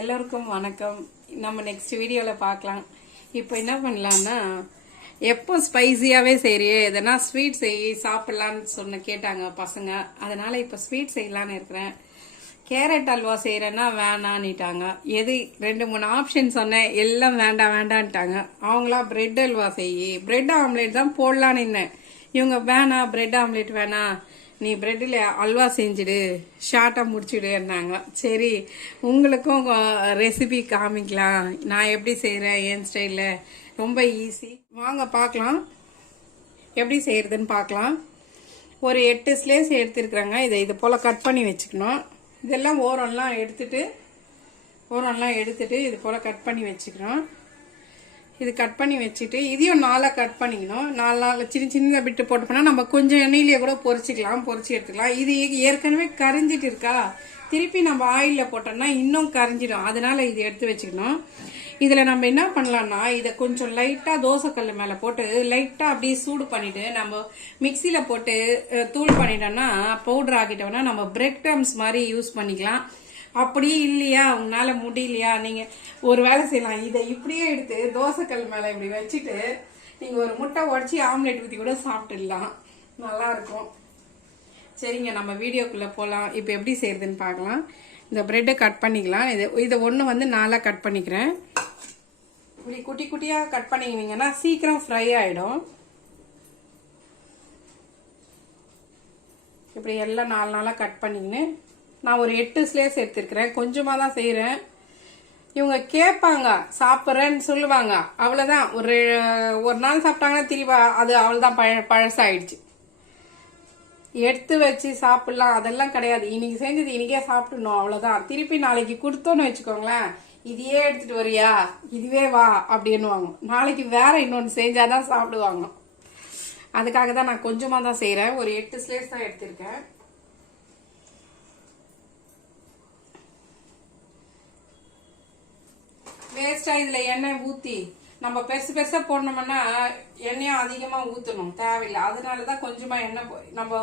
எல்லோருக்கும் வணக்கம். நம்ம நெக்ஸ்ட் வீடியோவில் பார்க்கலாம். இப்போ என்ன பண்ணலான்னா, எப்போ ஸ்பைசியாகவே செய்கிறியே எதனா ஸ்வீட் செய் சாப்பிட்லான்னு கேட்டாங்க பசங்க. அதனால் இப்போ ஸ்வீட் செய்யலான்னு இருக்கிறேன். கேரட் அல்வா செய்கிறேன்னா வேணான்னுட்டாங்க. 2-3 ஆப்ஷன் சொன்னேன், எல்லாம் வேண்டான்ட்டாங்க. அவங்களா பிரெட் அல்வா பிரெட் ஆம்லேட் தான் போடலான்னு. இவங்க வேணாம், பிரெட் ஆம்லேட் வேணாம், நீ பிரெட்டில் அல்வா செஞ்சுடு, ஷார்ட்டாக முடிச்சுடுன்னாங்க. சரி, உங்களுக்கும் ரெசிபி காமிக்கலாம், நான் எப்படி செய்கிறேன் என் ஸ்டைலில். ரொம்ப ஈஸி, வாங்க பார்க்கலாம் எப்படி செய்கிறதுன்னு பார்க்கலாம். ஒரு 8 ஸ்லைஸ் எடுத்துருக்குறாங்க. இது போல் கட் பண்ணி வச்சுக்கணும். இதெல்லாம் ஓரம்லாம் எடுத்துட்டு இது போல் கட் பண்ணி வச்சுக்கணும். இது கட் பண்ணி வச்சுட்டு இதையும் 4 கட் பண்ணிக்கணும். 4 சின்ன விட்டு போட்டு போனால் நம்ம கொஞ்சம் எண்ணெயிலேயே கூட பொரிச்சு எடுத்துக்கலாம். இது ஏற்கனவே கரைஞ்சிட்டு இருக்கா, திருப்பி நம்ம ஆயிலில் போட்டோம்னா இன்னும் கரைஞ்சிடும். அதனால இது எடுத்து வச்சுக்கணும். இதில் நம்ம என்ன பண்ணலாம்னா, இதை கொஞ்சம் லைட்டாக தோசைக்கல் மேலே போட்டு லைட்டாக அப்படியே சூடு பண்ணிட்டு நம்ம மிக்சியில் போட்டு தூள் பண்ணிட்டோம்னா, பவுடர் ஆக்கிட்டோம்னா நம்ம பிரெட் க்ரம்ஸ் மாதிரி யூஸ் பண்ணிக்கலாம். அப்படியே இல்லையா, உங்களால முடியலையா, நீங்க ஒரு வேலை செய்யலாம். இதை இப்படியே எடுத்து தோசைக்கல் மேல இப்படி வச்சுட்டு நீங்க ஒரு முட்டை உடச்சி ஆம்லெட் ஊற்றி கூட சாப்பிட்டுடலாம், நல்லா இருக்கும். சரிங்க, நம்ம வீடியோக்குள்ள போகலாம். இப்போ எப்படி செய்யறதுன்னு பார்க்கலாம். இந்த பிரெட்டை கட் பண்ணிக்கலாம். இதை ஒன்று வந்து 4 கட் பண்ணிக்கிறேன். இப்படி குட்டி குட்டியாக கட் பண்ணிக்கினீங்கன்னா சீக்கிரம் ஃப்ரை ஆகிடும். இப்படி எல்லாம் 4 கட் பண்ணிக்கின்னு நான் ஒரு 8 ஸ்லைஸ் எடுத்துருக்கிறேன். கொஞ்சமாக தான் செய்கிறேன். இவங்க கேட்பாங்க, சாப்பிட்றேன்னு சொல்லுவாங்க, அவ்வளோதான். ஒரு நாள் சாப்பிட்டாங்கன்னா திருப்பி அது அவ்வளோதான், பழசாயிடுச்சு. எடுத்து வச்சு சாப்பிட்லாம் அதெல்லாம் கிடையாது. இன்னைக்கு செஞ்சது இன்னைக்கே சாப்பிடணும், அவ்வளோதான். திருப்பி நாளைக்கு கொடுத்தோன்னு வச்சுக்கோங்களேன், இதையே எடுத்துட்டு வரியா, இதுவே வா அப்படின்னுவாங்க. நாளைக்கு வேற இன்னொன்று செஞ்சாதான் சாப்பிடுவாங்க. அதுக்காக தான் நான் கொஞ்சமாக தான் செய்கிறேன். ஒரு 8 ஸ்லைஸ் தான் எடுத்திருக்கேன். வேஸ்டா இதுல எண்ணெய் ஊத்தி நம்ம பெருசா போடணும்னா எண்ணெயும் அதிகமா ஊத்தணும், தேவையில்லை. அதனாலதான் கொஞ்சமா எண்ணெய், நம்ம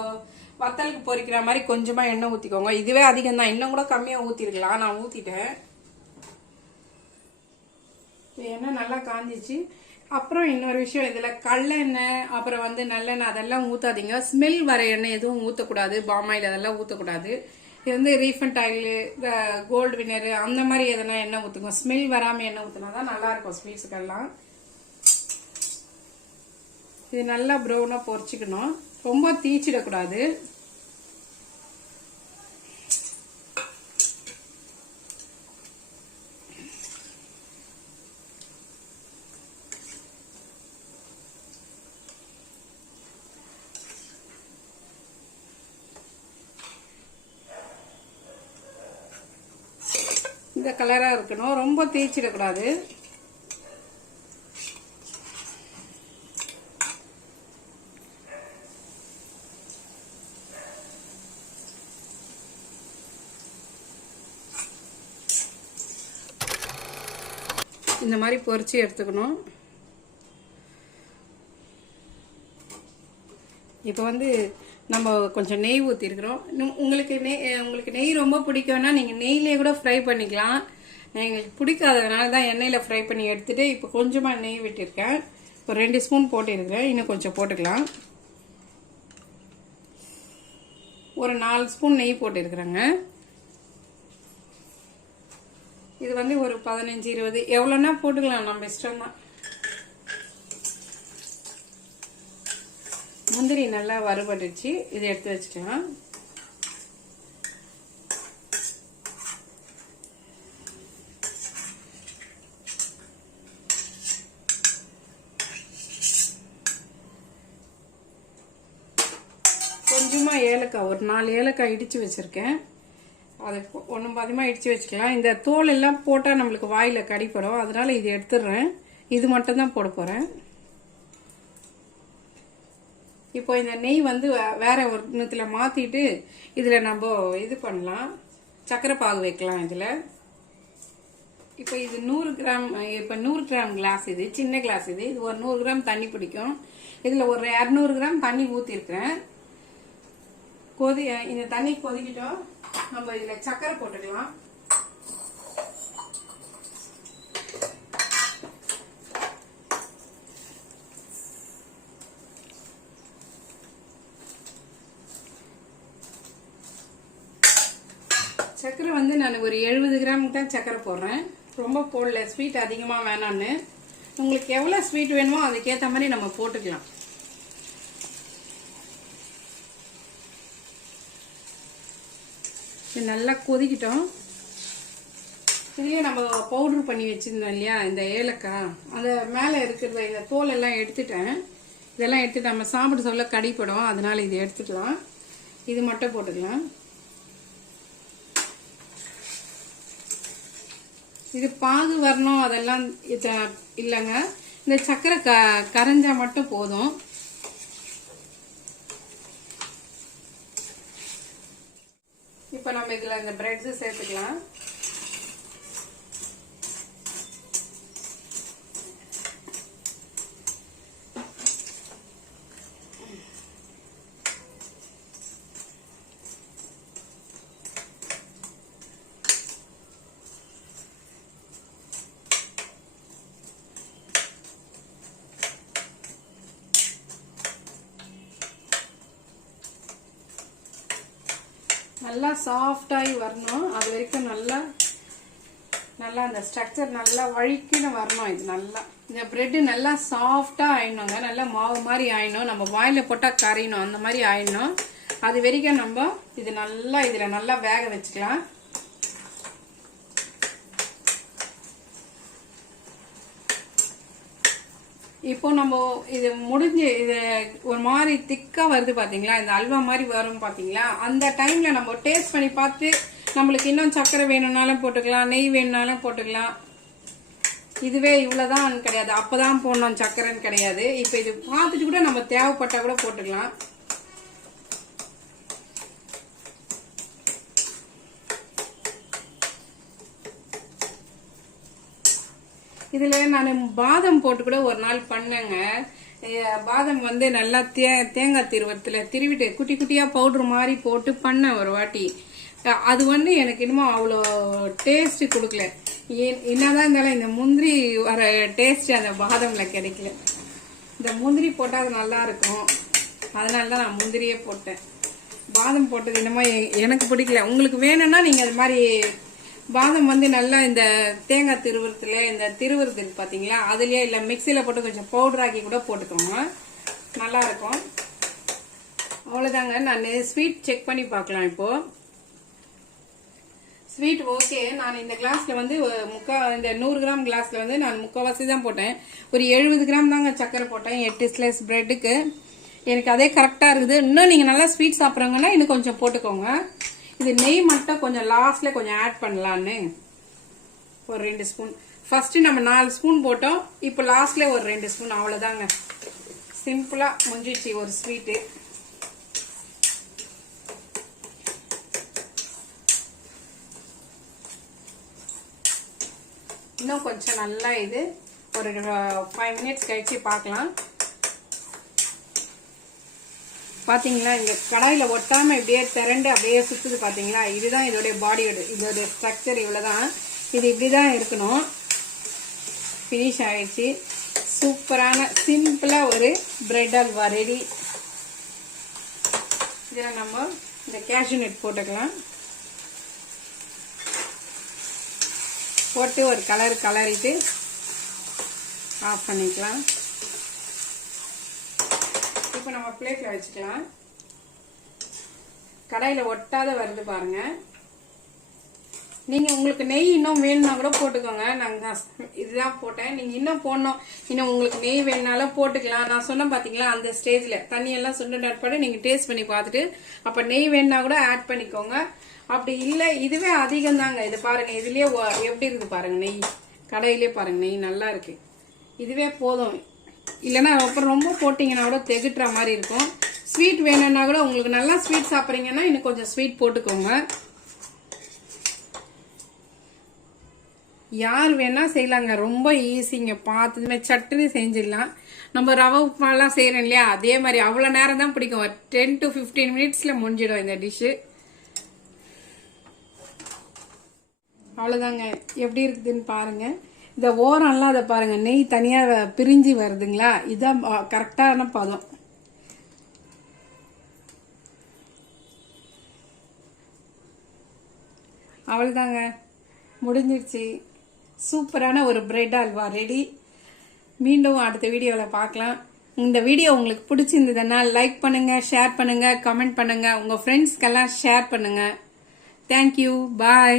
வத்தலுக்கு பொரிக்கிற மாதிரி கொஞ்சமா எண்ணெய் ஊத்திக்கோங்க. இதுவே அதிகம் தான், இன்னும் கூட கம்மியா ஊத்திருக்கலாம். நான் ஊத்திட்டேன். எண்ணெய் நல்லா காஞ்சிச்சு. அப்புறம் இன்னொரு விஷயம், இதுல கல்லெண்ணெய் அப்புறம் வந்து நல்லெண்ணெய் அதெல்லாம் ஊத்தாதீங்க. ஸ்மெல் வர எண்ணெய் எதுவும் ஊத்தக்கூடாது. பாமாயில் அதெல்லாம் ஊத்தக்கூடாது. இது வந்து ரீஃபண்ட் ஆயில், கோல்டு வினர் அந்த மாதிரி எதனா எண்ணெய் ஊற்றுங்க. ஸ்மெல் வராமல் எண்ணெய் ஊற்றினா தான் நல்லா இருக்கும் ஸ்வீட்ஸுக்கெல்லாம். இது நல்லா ப்ரௌனாக பொரிச்சுக்கணும், ரொம்ப தீச்சிடக்கூடாது. இந்த கலரா இருக்கணும், ரொம்ப தேய்ச்சிடக்கூடாது. இந்த மாதிரி பொரிச்சு எடுத்துக்கணும். இப்போ வந்து நம்ம கொஞ்சம் நெய் ஊற்றிருக்கிறோம். உங்களுக்கு நெய் ரொம்ப பிடிக்கும்னா நீங்கள் நெய்லேயே கூட ஃப்ரை பண்ணிக்கலாம். எங்களுக்கு பிடிக்காததுனால தான் எண்ணெயில் ஃப்ரை பண்ணி எடுத்துட்டு இப்போ கொஞ்சமாக நெய் விட்டுருக்கேன். ஒரு 2 ஸ்பூன் போட்டிருக்கிறேன், இன்னும் கொஞ்சம் போட்டுக்கலாம். ஒரு 4 ஸ்பூன் நெய் போட்டிருக்கிறேங்க. இது வந்து ஒரு 15-20 எவ்வளோன்னா போட்டுக்கலாம், நம்ம இஷ்டம் தான். முந்திரி நல்லா வறுபட்டுச்சு, இதை எடுத்து வச்சுக்கலாம். கொஞ்சமா ஏலக்காய், ஒரு 4 ஏலக்காய் இடிச்சு வச்சிருக்கேன். அதை ஒன்றும் பாதியமாக இடிச்சு வச்சுக்கலாம். இந்த தோல் எல்லாம் போட்டால் நம்மளுக்கு வாயில கடிப்படும், அதனால இதை எடுத்துடுறேன். இது மட்டும் தான் போட போறேன். இப்போ இந்த நெய் வந்து வேற ஒரு இன்னத்துல மாத்திட்டு இதுல நம்ம இது பண்ணலாம், சக்கரை பாகு வைக்கலாம். இதுல இப்போ இது 100 கிராம், இப்போ 100 கிராம் கிளாஸ், இது சின்ன கிளாஸ். இது ஒரு 100 கிராம் தண்ணி பிடிக்கும். இதுல ஒரு 200 கிராம் தண்ணி ஊத்திருக்கிறேன். இந்த தண்ணி கொதிக்கிட்டோம், நம்ம இதுல சக்கரை போட்டுக்கலாம். சர்க்கரை வந்து நான் ஒரு 70 கிராமுக்கு தான் சர்க்கரை போடுறேன். ரொம்ப போடல, ஸ்வீட் அதிகமாக வேணான்னு. உங்களுக்கு எவ்வளோ ஸ்வீட் வேணுமோ அதுக்கேற்ற மாதிரி நம்ம போட்டுக்கலாம். இது நல்லா கொதிக்கிட்டோம். இதுலேயே நம்ம பவுட்ரு பண்ணி வச்சுருந்தோம் இல்லையா, இந்த ஏலக்காய், அந்த மேலே இருக்கிறத இந்த தோல் எல்லாம் எடுத்துட்டேன். இதெல்லாம் எடுத்துட்டு நம்ம சாப்பிட சொல்ல கடிப்படும், அதனால இதை எடுத்துக்கலாம். இது மட்டும் போட்டுக்கலாம். இது பாகு வரணும் அதெல்லாம் இல்லைங்க. இந்த சர்க்கரை கரைஞ்சா மட்டும் போதும். இப்போ நம்ம இதில் இந்த பிரெட்ஸு சேர்த்துக்கலாம். நல்லா சாஃப்டாகி வரணும், அது வரைக்கும் நல்லா அந்த ஸ்ட்ரக்சர் நல்லா வழிக்குன்னு வரணும். இது நல்லா இந்த பிரெட்டு நல்லா சாஃப்டாக ஆயிடணுங்க, நல்லா மாவு மாதிரி ஆயிடணும், நம்ம வாயில போட்டால் கரையணும், அந்த மாதிரி ஆயிடணும். அது வரைக்கும் நம்ம இது நல்லா இதில் நல்லா வேக வச்சுக்கலாம். இப்போ நம்ம இது முடிஞ்சு இது ஒரு மாதிரி திக்கா வருது பாத்தீங்களா, இந்த அல்வா மாதிரி வரும் பாத்தீங்களா, அந்த டைம்ல நம்ம டேஸ்ட் பண்ணி பார்த்து நம்மளுக்கு இன்னும் சர்க்கரை வேணும்னாலும் போட்டுக்கலாம், நெய் வேணும்னாலும் போட்டுக்கலாம். இதுவே இவ்வளவுதான் கிடையாது, அப்பதான் போடணும் சர்க்கரைன்னு கிடையாது. இப்ப இது பார்த்துட்டு கூட நம்ம தேவைப்பட்டா கூட போட்டுக்கலாம். இதுல நான் பாதம் போட்டு கூட ஒரு நாள் பண்ணேங்க. பாதம் வந்து நல்லா தேங்காய் திருவிட்டு குட்டி குட்டியா பவுடர் மாதிரி போட்டு பண்ணேன் ஒரு வாட்டி. அது வந்து எனக்கு இன்னமும் அவ்வளோ டேஸ்ட் கொடுக்கல. என்னதான் இருந்தாலும் இந்த முந்திரி வர டேஸ்ட் அந்த பாதம்ல கிடைக்கல. இந்த முந்திரி போட்டால் அது நல்லா இருக்கும், அதனாலதான் நான் முந்திரியே போட்டேன். பாதம் போட்டது என்னமோ எனக்கு பிடிக்கல. உங்களுக்கு வேணும்னா நீங்க அது மாதிரி பாதம் வந்து நல்லா இந்த தேங்காய் இந்த திருவுறது பாத்தீங்களா, அதுலயே இல்ல மிக்சியில போட்டு கொஞ்சம் பவுடர் ஆக்கி கூட போட்டுக்கோங்க, நல்லா இருக்கும். அவ்வளவுதாங்க. நான் ஸ்வீட் செக் பண்ணி பார்க்கலாம். இப்போ ஸ்வீட் ஓகே. நான் இந்த கிளாஸ்ல வந்து இந்த 100 கிராம் கிளாஸ்ல வந்து நான் 3/4 தான் போட்டேன். ஒரு 70 கிராம் தாங்க சர்க்கரை போட்டேன் 8 ஸ்லைஸ் பிரெட்டுக்கு. எனக்கு அதே கரெக்டா இருக்குது. இன்னும் நீங்க நல்லா ஸ்வீட் சாப்பிட்றவங்கன்னா இன்னும் கொஞ்சம் போட்டுக்கோங்க. இது நெய் மட்டும் கொஞ்சம் லாஸ்ட்ல கொஞ்சம் ஆட் பண்ணலான்னு ஒரு 2 ஸ்பூன். ஃபர்ஸ்ட் நம்ம 4 ஸ்பூன் போட்டோம், இப்போ லாஸ்ட்ல ஒரு 2 ஸ்பூன், அவ்வளவுதாங்க. சிம்பிளா முடிஞ்சிச்சு ஒரு ஸ்வீட்டு. இன்னும் கொஞ்சம் நல்லா இது ஒரு 5 மினிட்ஸ் கழிச்சு பார்க்கலாம். பாத்தீங்களா, இந்த கடாயில ஒட்டாம இப்படியே திரண்டு அப்படியே சுத்துது பாத்தீங்களா. இதுதான் இதோட பாடியோட இதோட ஸ்ட்ரக்சர். இவ்வளவுதான், இது இப்படிதான் இருக்கணும். பினிஷ் ஆயிடுச்சு. சூப்பரான சிம்பிளா ஒரு பிரெட் அல்வா ரெடி. இதுல நம்ம இந்த கேஷ்யூ நட் போட்டுக்கலாம். போட்டு ஒரு கலரிட்டு ஆஃப் பண்ணிக்கலாம். இப்போ நம்ம பிளேட்ல வச்சுக்கலாம். கடாயில ஒட்டாத வருது பாருங்க. நீங்க உங்களுக்கு நெய் இன்னும் வேணும்னா கூட போட்டுக்கோங்க. நாங்க இதுதான் போட்டேன். நீங்க இன்னும் போடணும், இன்னும் உங்களுக்கு நெய் வேணும்னாலும் போட்டுக்கலாம். நான் சொன்னேன் பாத்தீங்களா, அந்த ஸ்டேஜ்ல தண்ணி எல்லாம் சுண்டு நட்பாடு நீங்க டேஸ்ட் பண்ணி பார்த்துட்டு அப்ப நெய் வேணும்னா கூட ஆட் பண்ணிக்கோங்க. அப்படி இல்லை இதுவே அதிகம் தாங்க. இது பாருங்க, இதுலயே எப்படி இருக்குது பாருங்க, நெய் கடையிலே பாருங்க, நெய் நல்லா இருக்கு. இதுவே போதும். இல்லைன்னா அப்புறம் ரொம்ப போட்டீங்கன்னா கூட திகட்டுற மாதிரி இருக்கும். ஸ்வீட் வேணும்னா கூட உங்களுக்கு நல்லா ஸ்வீட் சாப்பிட்றீங்கன்னா இன்னும் கொஞ்சம் ஸ்வீட் போட்டுக்கோங்க. யார் வேணா செய்யலாங்க, ரொம்ப ஈஸிங்க. பார்த்ததுமே சட்டுன்னு செஞ்சிடலாம். நம்ம ரவை உப்புமாலாம் செய்யறோம் இல்லையா, அதே மாதிரி அவ்வளோ நேரம் தான் பிடிக்கும். 10 to 15 மினிட்ஸ்ல முடிஞ்சிடும் இந்த டிஷ்ஷு. அவ்வளோதாங்க. எப்படி இருக்குதுன்னு பாருங்க. இந்த ஓரம்லாம் அதை பாருங்க, நெய் தனியா பிரிஞ்சு வருதுங்களா, இதுதான் கரெக்டான பதம். அவ்வளோதாங்க, முடிஞ்சிருச்சு. சூப்பரான ஒரு பிரெட் அல்வா ரெடி. மீண்டும் அடுத்த வீடியோவில் பார்க்கலாம். இந்த வீடியோ உங்களுக்கு பிடிச்சிருந்ததுன்னா லைக் பண்ணுங்க, ஷேர் பண்ணுங்க, கமெண்ட் பண்ணுங்க, உங்க ஃப்ரெண்ட்ஸ்க்கெல்லாம் ஷேர் பண்ணுங்க. தேங்க்யூ, பாய்.